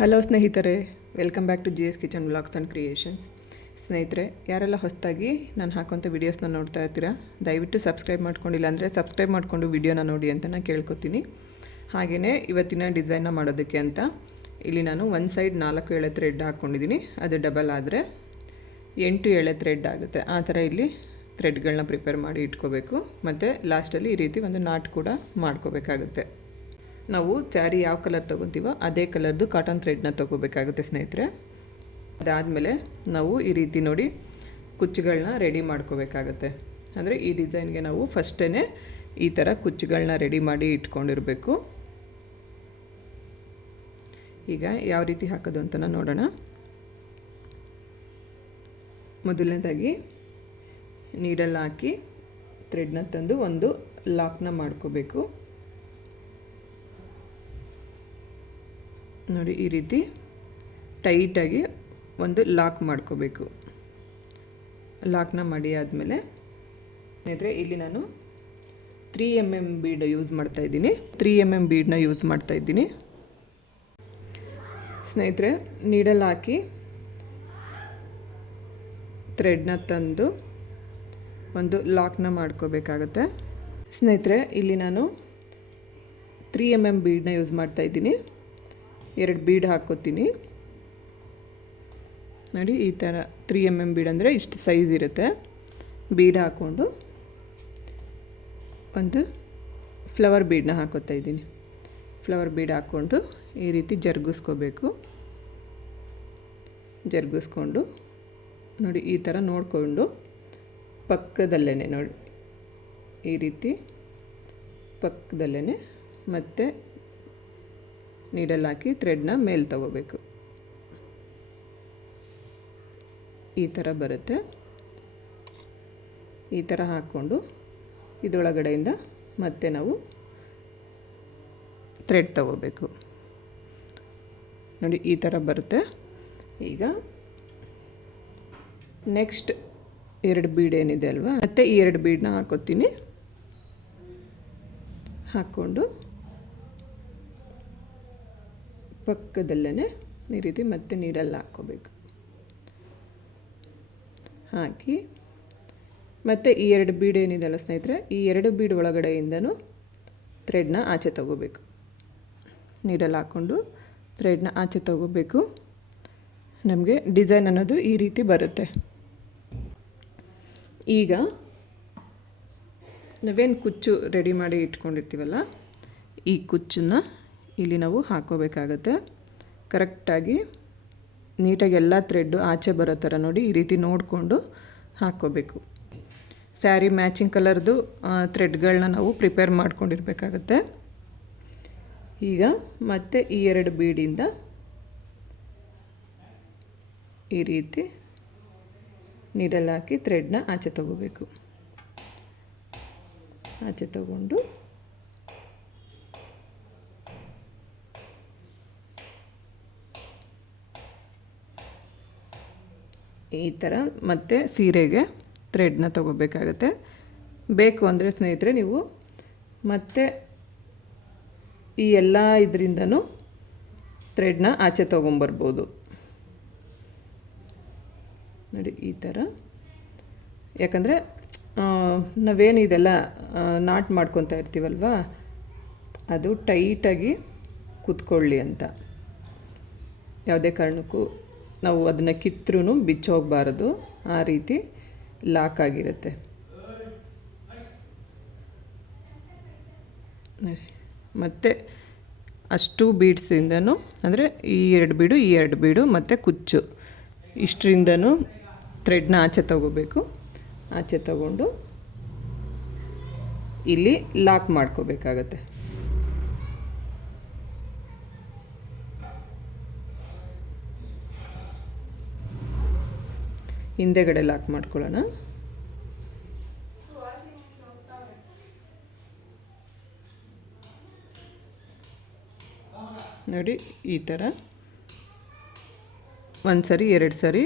Hello ಸ್ನೇಹಿತರೆ, welcome back to GS kitchen vlogs and creations. ಸ್ನೇಹಿತರೆ, ಯಾರೆಲ್ಲ ಹೊಸದಾಗಿ ನಾನು ಹಾಕೋಂಥ ವೀಡಿಯೋಸ್ನ ನೋಡ್ತಾ ಇರ್ತೀರಾ, ದಯವಿಟ್ಟು ಸಬ್ಸ್ಕ್ರೈಬ್ ಮಾಡ್ಕೊಂಡಿಲ್ಲ ಅಂದರೆ ಸಬ್ಸ್ಕ್ರೈಬ್ ಮಾಡಿಕೊಂಡು ವೀಡಿಯೋನ ನೋಡಿ ಅಂತ ನಾನು ಕೇಳ್ಕೊತೀನಿ. ಹಾಗೆಯೇ ಇವತ್ತಿನ ಡಿಸೈನ್ನ ಮಾಡೋದಕ್ಕೆ ಅಂತ ಇಲ್ಲಿ ನಾನು ಒಂದು ಸೈಡ್ 4 ಎಳೆ ಥ್ರೆಡ್ ಹಾಕ್ಕೊಂಡಿದ್ದೀನಿ. ಅದು ಡಬಲ್ ಆದರೆ 8 ಎಳೆ ಥ್ರೆಡ್ ಆಗುತ್ತೆ. ಆ ಥರ ಇಲ್ಲಿ ಥ್ರೆಡ್ಗಳನ್ನ ಪ್ರಿಪೇರ್ ಮಾಡಿ ಇಟ್ಕೋಬೇಕು. ಮತ್ತು ಲಾಸ್ಟಲ್ಲಿ ಈ ರೀತಿ ಒಂದು ನಾಟ್ ಕೂಡ ಮಾಡ್ಕೋಬೇಕಾಗುತ್ತೆ. ನಾವು ಸ್ಯಾರಿ ಯಾವ ಕಲರ್ ತೊಗೊತೀವೋ ಅದೇ ಕಲರ್ದು ಕಾಟನ್ ಥ್ರೆಡ್ನ ತೊಗೋಬೇಕಾಗುತ್ತೆ ಸ್ನೇಹಿತರೆ. ಅದಾದಮೇಲೆ ನಾವು ಈ ರೀತಿ ನೋಡಿ ಕುಚ್ಚುಗಳನ್ನ ರೆಡಿ ಮಾಡ್ಕೋಬೇಕಾಗತ್ತೆ. ಅಂದರೆ ಈ ಡಿಸೈನ್ಗೆ ನಾವು ಫಸ್ಟೇ ಈ ಥರ ಕುಚ್ಚುಗಳನ್ನ ರೆಡಿ ಮಾಡಿ ಇಟ್ಕೊಂಡಿರಬೇಕು. ಈಗ ಯಾವ ರೀತಿ ಹಾಕೋದು ಅಂತ ನೋಡೋಣ. ಮೊದಲನೇದಾಗಿ ನೀಡಲ್ಲಿ ಹಾಕಿ ಥ್ರೆಡ್ನ ತಂದು ಒಂದು ಲಾಕ್ನ ಮಾಡ್ಕೋಬೇಕು. ನೋಡಿ, ಈ ರೀತಿ ಟೈಟಾಗಿ ಒಂದು ಲಾಕ್ ಮಾಡ್ಕೋಬೇಕು. ಲಾಕ್ನ ಮಾಡಿ ಆದಮೇಲೆ ಸ್ನೇಹಿತರೆ, ಇಲ್ಲಿ ನಾನು 3 mm ಬೀಡ್ ಯೂಸ್ ಮಾಡ್ತಾಯಿದ್ದೀನಿ. 3 mm ಬೀಡನ್ನ ಯೂಸ್ ಮಾಡ್ತಾಯಿದ್ದೀನಿ ಸ್ನೇಹಿತರೆ. ನೀಡಲ್ಲಿ ಹಾಕಿ ಥ್ರೆಡ್ನ ತಂದು ಒಂದು ಲಾಕ್ನ ಮಾಡ್ಕೋಬೇಕಾಗತ್ತೆ ಸ್ನೇಹಿತರೆ. ಇಲ್ಲಿ ನಾನು 3 mm ಬೀಡನ್ನ ಯೂಸ್ ಮಾಡ್ತಾಯಿದ್ದೀನಿ. 2 ಬೀಡ್ ಹಾಕ್ಕೋತೀನಿ. ನೋಡಿ, ಈ ಥರ 3 mm ಬೀಡ್ ಅಂದರೆ ಇಷ್ಟು ಸೈಜ್ ಇರುತ್ತೆ. ಬೀಡ್ ಹಾಕ್ಕೊಂಡು ಒಂದು ಫ್ಲವರ್ ಬೀಡನ್ನ ಹಾಕೋತಾ ಇದ್ದೀನಿ. ಫ್ಲವರ್ ಬೀಡ್ ಹಾಕ್ಕೊಂಡು ಈ ರೀತಿ ಜರುಗಿಸ್ಕೋಬೇಕು. ಜರುಗಿಸ್ಕೊಂಡು ನೋಡಿ, ಈ ಥರ ನೋಡಿಕೊಂಡು ಪಕ್ಕದಲ್ಲೇ ನೋಡಿ, ಈ ರೀತಿ ಪಕ್ಕದಲ್ಲೇ ಮತ್ತೆ ನೀಡಲ್ಲಿ ಹಾಕಿ ಥ್ರೆಡ್ನ ಮೇಲೆ ತಗೋಬೇಕು. ಈ ಥರ ಬರುತ್ತೆ. ಈ ಥರ ಹಾಕ್ಕೊಂಡು ಇದರೊಳಗಡೆಯಿಂದ ಮತ್ತೆ ನಾವು ಥ್ರೆಡ್ ತಗೋಬೇಕು. ನೋಡಿ, ಈ ಥರ ಬರುತ್ತೆ. ಈಗ ನೆಕ್ಸ್ಟ್ 2 ಬೀಡ್ ಏನಿದೆ ಅಲ್ವಾ, ಮತ್ತೆ ಈ 2 ಬೀಡನ್ನ ಹಾಕೋತೀನಿ. ಹಾಕ್ಕೊಂಡು ಪಕ್ಕದಲ್ಲೇ ಈ ರೀತಿ ಮತ್ತೆ ನೀಡಲ್ಲಿ ಹಾಕ್ಕೋಬೇಕು. ಹಾಕಿ ಮತ್ತು ಈ 2 ಬೀಡ್ ಏನಿದೆಯಲ್ಲ ಸ್ನೇಹಿತರೆ, ಈ 2 ಬೀಡ್ ಒಳಗಡೆಯಿಂದನೂ ಥ್ರೆಡ್ನ ಆಚೆ ತಗೋಬೇಕು. ನೀಡಲ್ಲಿ ಹಾಕ್ಕೊಂಡು ಥ್ರೆಡ್ನ ಆಚೆ ತಗೋಬೇಕು. ನಮಗೆ ಡಿಸೈನ್ ಅನ್ನೋದು ಈ ರೀತಿ ಬರುತ್ತೆ. ಈಗ ನಾವೇನು ಕುಚ್ಚು ರೆಡಿ ಮಾಡಿ ಇಟ್ಕೊಂಡಿರ್ತೀವಲ್ಲ, ಈ ಕುಚ್ಚನ್ನು ಇಲ್ಲಿ ನಾವು ಹಾಕ್ಕೋಬೇಕಾಗತ್ತೆ. ಕರೆಕ್ಟಾಗಿ ನೀಟಾಗಿ ಎಲ್ಲ ಥ್ರೆಡ್ಡು ಆಚೆ ಬರೋ ಥರ ನೋಡಿ ಈ ರೀತಿ ನೋಡಿಕೊಂಡು ಹಾಕ್ಕೋಬೇಕು. ಸ್ಯಾರಿ ಮ್ಯಾಚಿಂಗ್ ಕಲರ್ದು ಥ್ರೆಡ್ಗಳನ್ನ ನಾವು ಪ್ರಿಪೇರ್ ಮಾಡ್ಕೊಂಡಿರ್ಬೇಕಾಗತ್ತೆ. ಈಗ ಮತ್ತೆ ಈ 2 ಬೀಡಿಂದ ಈ ರೀತಿ ನೀಡಲ್ಲಿ ಹಾಕಿ ಥ್ರೆಡ್ನ ಆಚೆ ತಗೋಬೇಕು. ಆಚೆ ತಗೊಂಡು ಈ ಥರ ಮತ್ತೆ ಸೀರೆಗೆ ಥ್ರೆಡ್ನ ತಗೋಬೇಕಾಗತ್ತೆ. ಬೇಕು ಅಂದರೆ ಸ್ನೇಹಿತರೆ, ನೀವು ಮತ್ತೆ ಈ ಎಲ್ಲ ಇದರಿಂದನೂ ಥ್ರೆಡ್ನ ಆಚೆ ತೊಗೊಂಬರ್ಬೋದು. ನೋಡಿ, ಈ ಥರ. ಯಾಕಂದರೆ ನಾವೇನು ಇದೆಲ್ಲ ನಾಟ್ ಮಾಡ್ಕೊತಾ ಇರ್ತೀವಲ್ವ, ಅದು ಟೈಟಾಗಿ ಕೂತ್ಕೊಳ್ಳಿ ಅಂತ. ಯಾವುದೇ ಕಾರಣಕ್ಕೂ ನಾವು ಅದನ್ನು ಕಿತ್ತರೂ ಬಿಚ್ಚೋಗಬಾರದು. ಆ ರೀತಿ ಲಾಕ್ ಆಗಿರುತ್ತೆ. ಮತ್ತು ಅಷ್ಟು ಬೀಡ್ಸಿಂದನೂ ಅಂದರೆ ಈ 2 ಬೀಡು, ಈ 2 ಬೀಡು ಮತ್ತು ಕುಚ್ಚು ಇಷ್ಟರಿಂದನೂ ಥ್ರೆಡ್ನ ಆಚೆ ತಗೋಬೇಕು. ಆಚೆ ತಗೊಂಡು ಇಲ್ಲಿ ಲಾಕ್ ಮಾಡ್ಕೋಬೇಕಾಗತ್ತೆ. ಹಿಂದೆಗಡೆ ಲಾಕ್ ಮಾಡ್ಕೊಳ್ಳೋಣ. ನೋಡಿ, ಈ ಥರ 1 ಸರಿ 2 ಸರಿ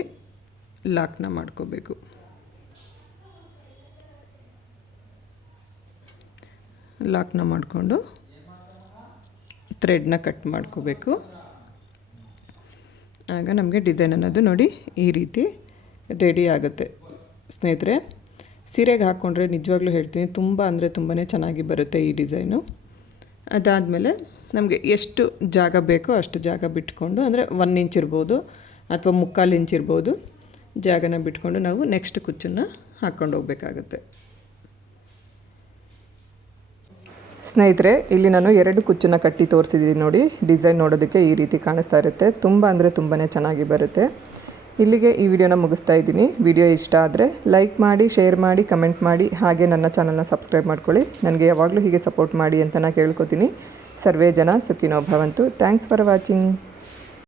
ಲಾಕ್ನ ಮಾಡ್ಕೋಬೇಕು. ಲಾಕ್ನ ಮಾಡಿಕೊಂಡು ಥ್ರೆಡ್ನ ಕಟ್ ಮಾಡ್ಕೋಬೇಕು. ಆಗ ನಮಗೆ ಡಿಸೈನ್ ಅನ್ನೋದು ನೋಡಿ ಈ ರೀತಿ ರೆಡಿ ಆಗುತ್ತೆ ಸ್ನೇಹಿತರೆ. ಸೀರೆಗೆ ಹಾಕ್ಕೊಂಡ್ರೆ ನಿಜವಾಗ್ಲೂ ಹೇಳ್ತೀನಿ ತುಂಬ ಅಂದರೆ ತುಂಬಾ ಚೆನ್ನಾಗಿ ಬರುತ್ತೆ ಈ ಡಿಸೈನು. ಅದಾದಮೇಲೆ ನಮಗೆ ಎಷ್ಟು ಜಾಗ ಬೇಕೋ ಅಷ್ಟು ಜಾಗ ಬಿಟ್ಕೊಂಡು, ಅಂದರೆ 1 ಇಂಚ್ ಇರ್ಬೋದು ಅಥವಾ 3/4 ಇಂಚ್ ಇರ್ಬೋದು, ಜಾಗನ ಬಿಟ್ಕೊಂಡು ನಾವು ನೆಕ್ಸ್ಟ್ ಕುಚ್ಚನ್ನು ಹಾಕ್ಕೊಂಡು ಹೋಗಬೇಕಾಗುತ್ತೆ. ಸ್ನೇಹಿತರೆ, ಇಲ್ಲಿ ನಾನು 2 ಕುಚ್ಚನ್ನು ಕಟ್ಟಿ ತೋರಿಸಿದ್ದೀನಿ ನೋಡಿ. ಡಿಸೈನ್ ನೋಡೋದಕ್ಕೆ ಈ ರೀತಿ ಕಾಣಿಸ್ತಾ ಇರುತ್ತೆ. ತುಂಬ ಅಂದರೆ ತುಂಬಾ ಚೆನ್ನಾಗಿ ಬರುತ್ತೆ. ಇಲ್ಲಿಗೆ ಈ ವಿಡಿಯೋನ ಮುಗಿಸ್ತಾ ಇದ್ದೀನಿ. ವಿಡಿಯೋ ಇಷ್ಟ ಆದರೆ ಲೈಕ್ ಮಾಡಿ, ಶೇರ್ ಮಾಡಿ, ಕಮೆಂಟ್ ಮಾಡಿ, ಹಾಗೆ ನನ್ನ ಚಾನಲ್ನ ಸಬ್ಸ್ಕ್ರೈಬ್ ಮಾಡ್ಕೊಳ್ಳಿ. ನನಗೆ ಯಾವಾಗಲೂ ಹೀಗೆ ಸಪೋರ್ಟ್ ಮಾಡಿ ಅಂತ ನಾನು ಕೇಳ್ಕೊತೀನಿ. ಸರ್ವೇ ಜನ ಸುಖಿನೋ ಭವಂತು. Thanks for watching.